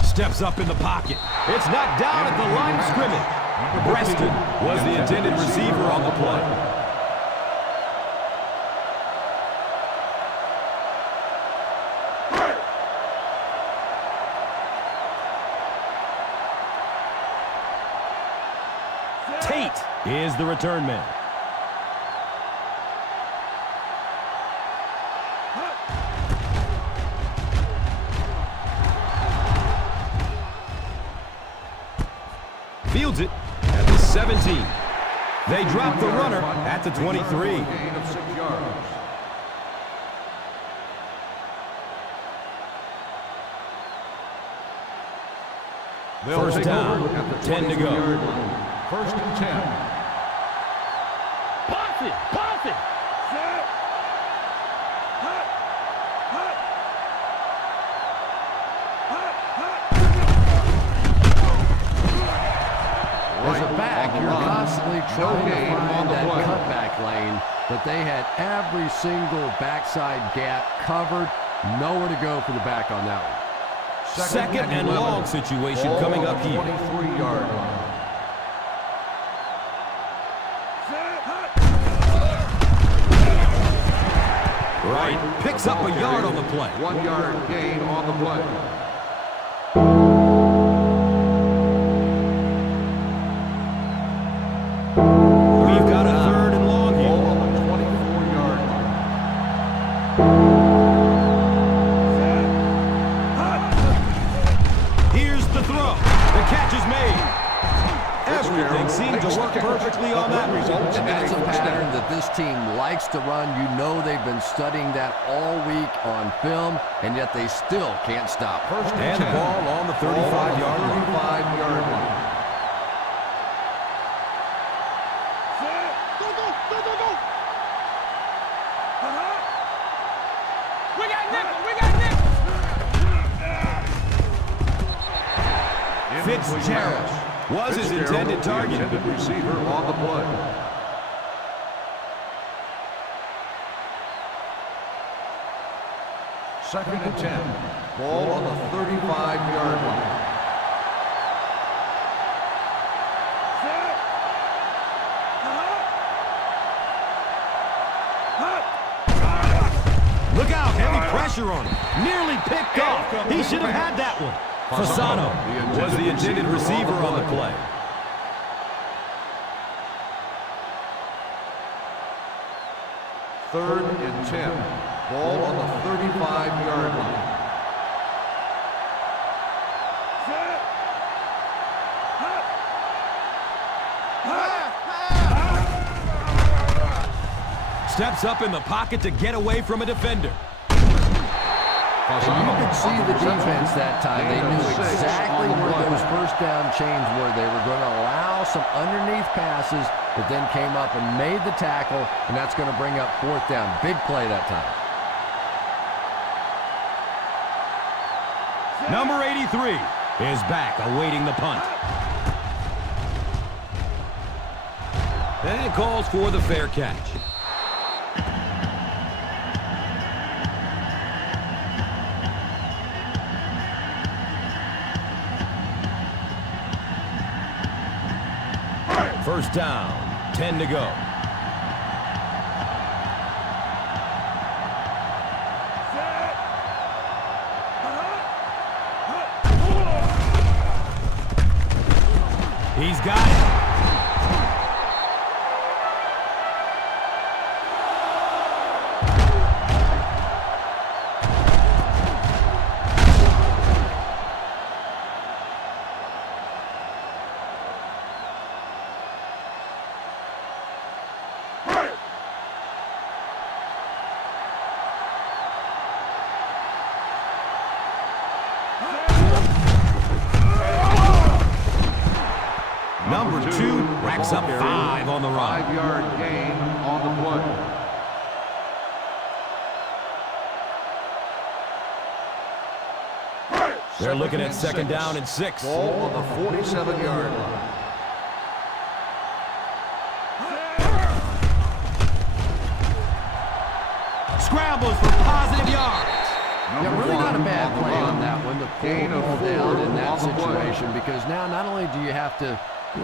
Steps up in the pocket. It's knocked down at the line of scrimmage. Preston was the intended receiver on the play. Tate is the return man. Fields it at the 17. They drop the runner at the 23. Gain of 6 yards. First down, 10 to go. First and 10. Pass it! Pass it! As a back, you're constantly trying to find that cutback lane, but they had every single backside gap covered. Nowhere to go for the back on that one. Second and long situation coming up here. 23-yard line. Right. Picks up a yard on the play. 1 yard gain on the play. We've got a 3rd and long here. Ball on the 24-yard line. Here's the throw. The catch is made. Everything seemed to work perfectly on that result. And that's a pattern that this team likes to run. You know they've been studying that all week on film, and yet they still can't stop. First And the 10. ball on the 35-yard line. 35-yard line. Fitzgerald was his intended target. Intended receiver on the play. Second and 10. Ball on the 35-yard line. Look out, heavy pressure on him. Nearly picked off. He should have had that one. Fasano was the intended receiver on the play. Third and 10. Ball on the 35-yard line. Steps up in the pocket to get away from a defender. And you could see the defense that time. They knew exactly where those first down chains were. They were going to allow some underneath passes that then came up and made the tackle, and that's going to bring up 4th down. Big play that time. Number 83 is back awaiting the punt. And it calls for the fair catch. First down, 10 to go. He's got it. Number 2 racks up 5 on the run. 5-yard gain on the play. They're looking at second down and 6. Ball on the 47-yard line. Scrambles for positive yards. Yeah, really not a bad play on that one to pull Gain the of ball 4 down in that on the play. situation, because now not only do you have to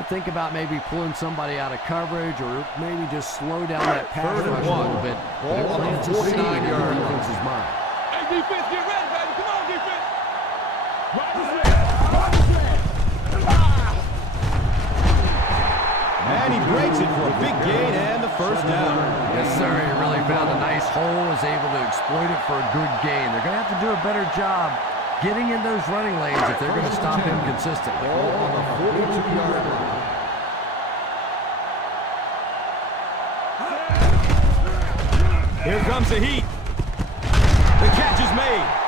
think about maybe pulling somebody out of coverage or maybe just slow down that pass Third and rush a 1. little bit, but Ball it on the plants a seed in the 49-yard line. defense's mind. Hey, defense, get ready, baby. Come on, defense. And he breaks it for a big gain and the first down. Yes, sir. He really found a nice hole, was able to exploit it for a good gain. They're going to have to do a better job getting in those running lanes if they're going to stop him consistently. Ball on the 42-yard line. Here comes the heat. The catch is made.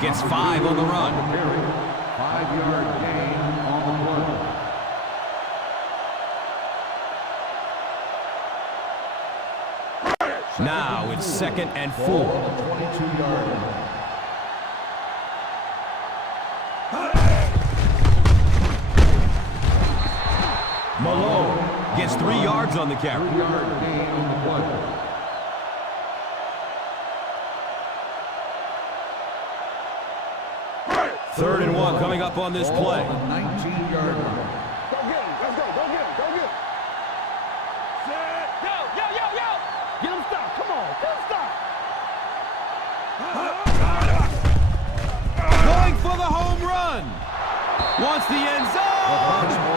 Gets 5 on the run. 5-yard gain on the play. Now it's second and 4. Ball on the 22-yard line. Malone gets 3 yards on the carry. 3-yard gain on the play. Third and 1 coming up on this Ball play. on the 19-yard line. Go get him. Let's go. Go get him. Go get him. Set. Yo. Get him stopped. Come on. Get him stopped. Going for the home run. Wants the end zone.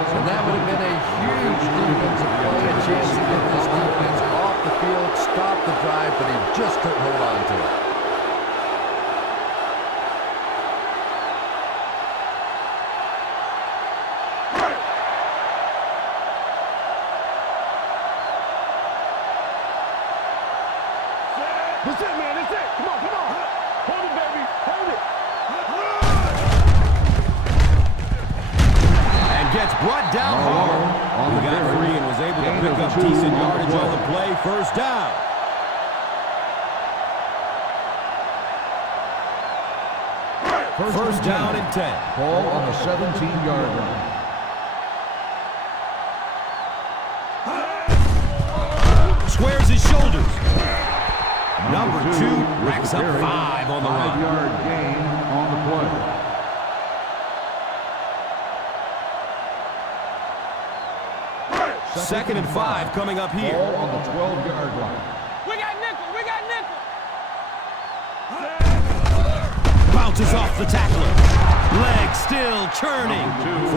And that would have been a huge defensive play, a chance to get this defense off the field, stop the drive, but he just couldn't hold on to it. That's it, man. That's it. Come on. Hold it, baby. Hold it. And gets brought down hard. He got free and was able to pick up decent yardage on the play. First down. First down and 10. Ball on the 17-yard line. Squares his shoulders. Number 2 racks up 5 on the run. 5-yard gain on the play. Second and 5 coming up here. Ball on the 12-yard line. We got nickel. Bounces off the tackler. Leg still churning.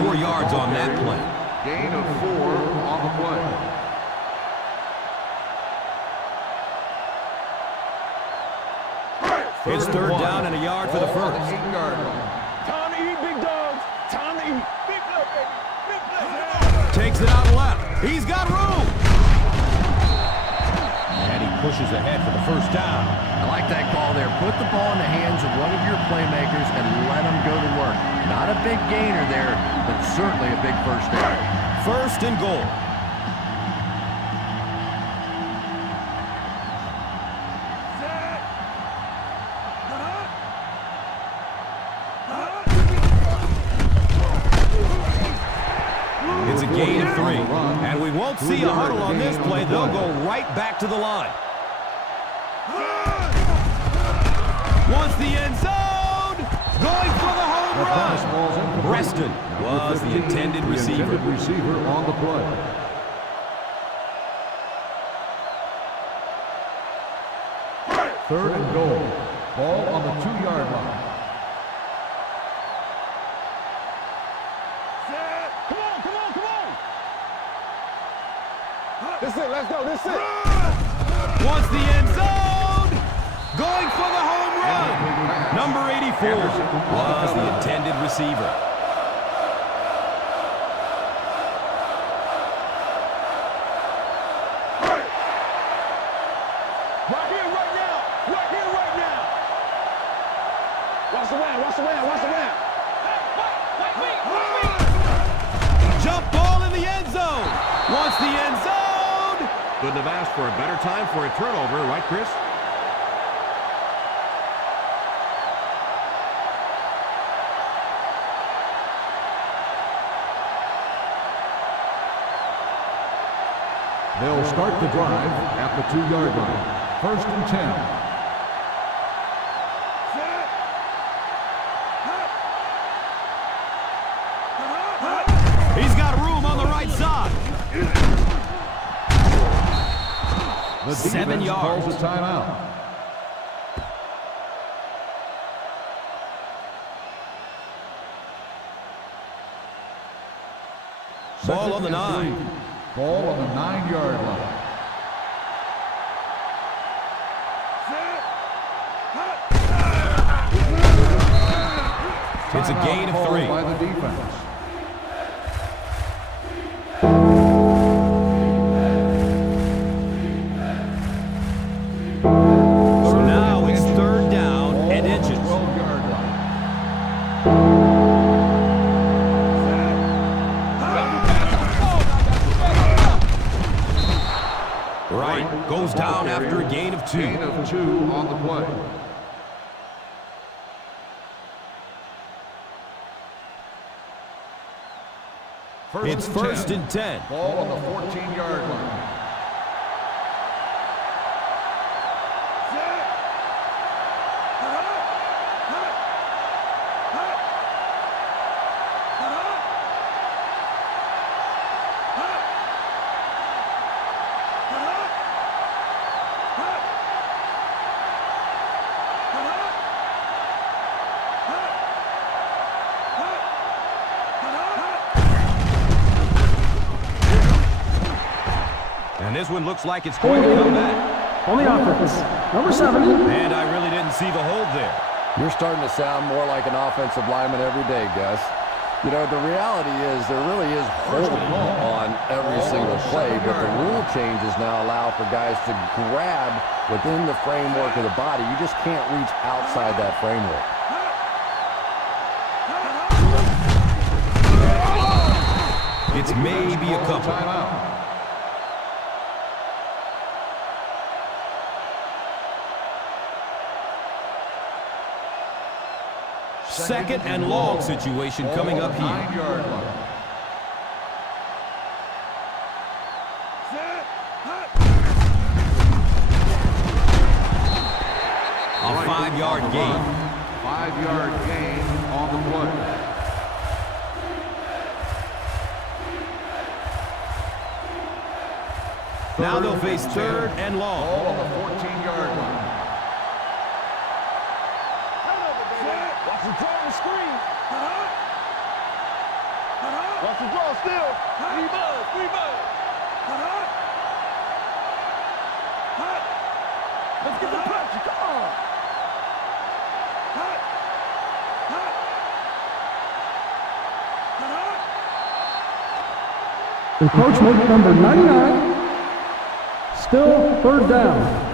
4 yards on that play. Gain of 4 on the play. It's third down and a yard for the Ball on first. the 8-yard line. Time to eat, big dogs. Time to eat. Big play, baby. Big play. Takes it out left. He's got room. And he pushes ahead for the first down. I like that call there. Put the ball in the hands of one of your playmakers and let them go to work. Not a big gainer there, but certainly a big first down. First and goal. It's a gain of 3. And we won't see a huddle on this play. They'll go right back to the line. Wants the end zone. Going for the home run. Reston was the intended receiver. Receiver on the play. Third and goal. Ball on the 2-yard line. That's it. Let's go. That's it. Wants the end zone. Going for the home run. Number 84 was the intended receiver. Right here, right now. Right here, right now. Watch the round. Watch the round. Watch the round. Wait. Jump ball in the end zone. Wants the end zone. Couldn't have asked for a better time for a turnover, right, Chris? They'll start the drive at the 2-yard line. First and 10. He's got room on the right side. The 7 defense yards. calls a timeout. Ball on the 9. Ball on the 9-yard line. It's a gain of 3. By the defense. So now it's third down and inches. 12-yard line. Right. Goes down after a gain of 2. Gain of 2 on the play. It's first and 10. Ball on the 14-yard line. And this one looks like it's going to come back. On the offense, number 7. And I really didn't see the hold there. You're starting to sound more like an offensive lineman every day, Gus. You know, the reality is there really is holding on every single play, but the rule changes now allow for guys to grab within the framework of the body. You just can't reach outside that framework. It's maybe a couple. Timeout. Second and long situation coming up here. 9-yard line. A 5-yard gain. 5-yard gain on the play. Now they'll face third and long. Ball on the 14-yard line. Watch the draw and screen. Watch the draw still. Free buzz, free buzz. Let's get the pressure, come on. Encroachment number 99. Still third down.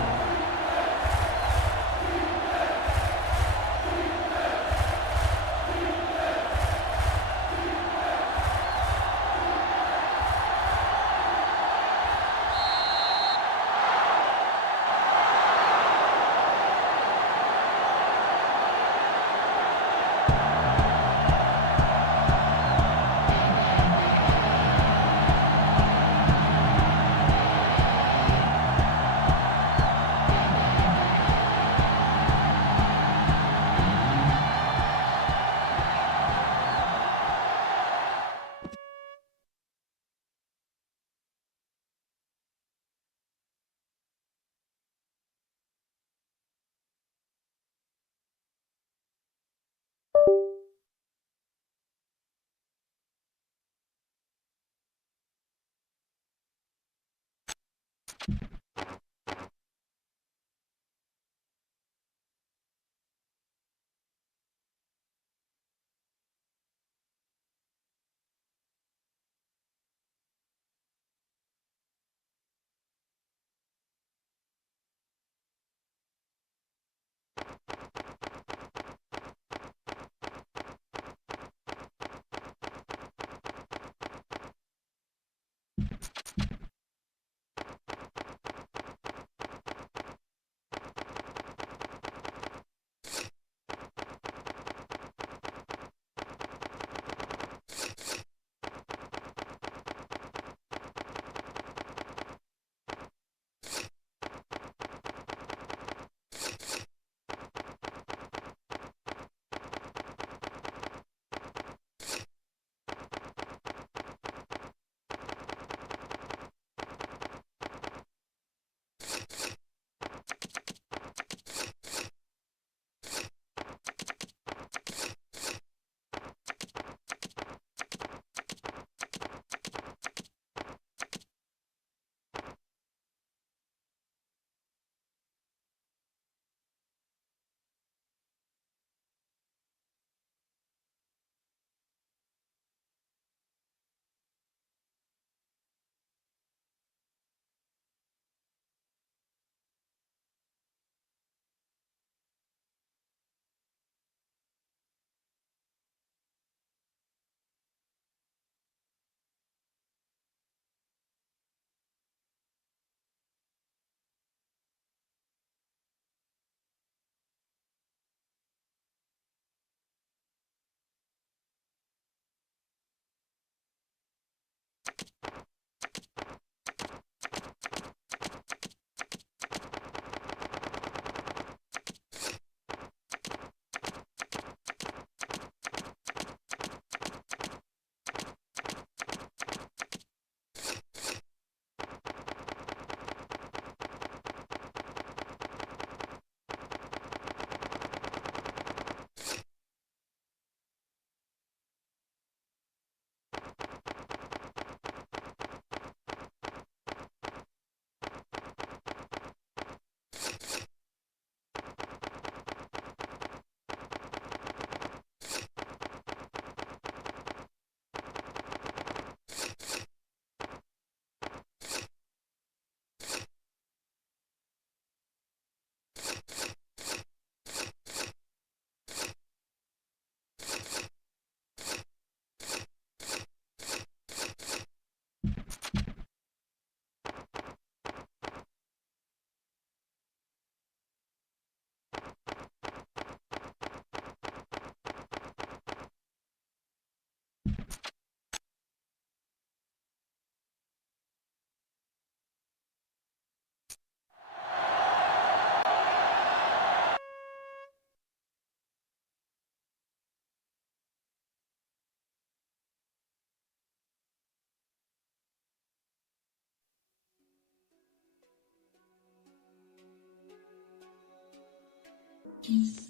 Peace.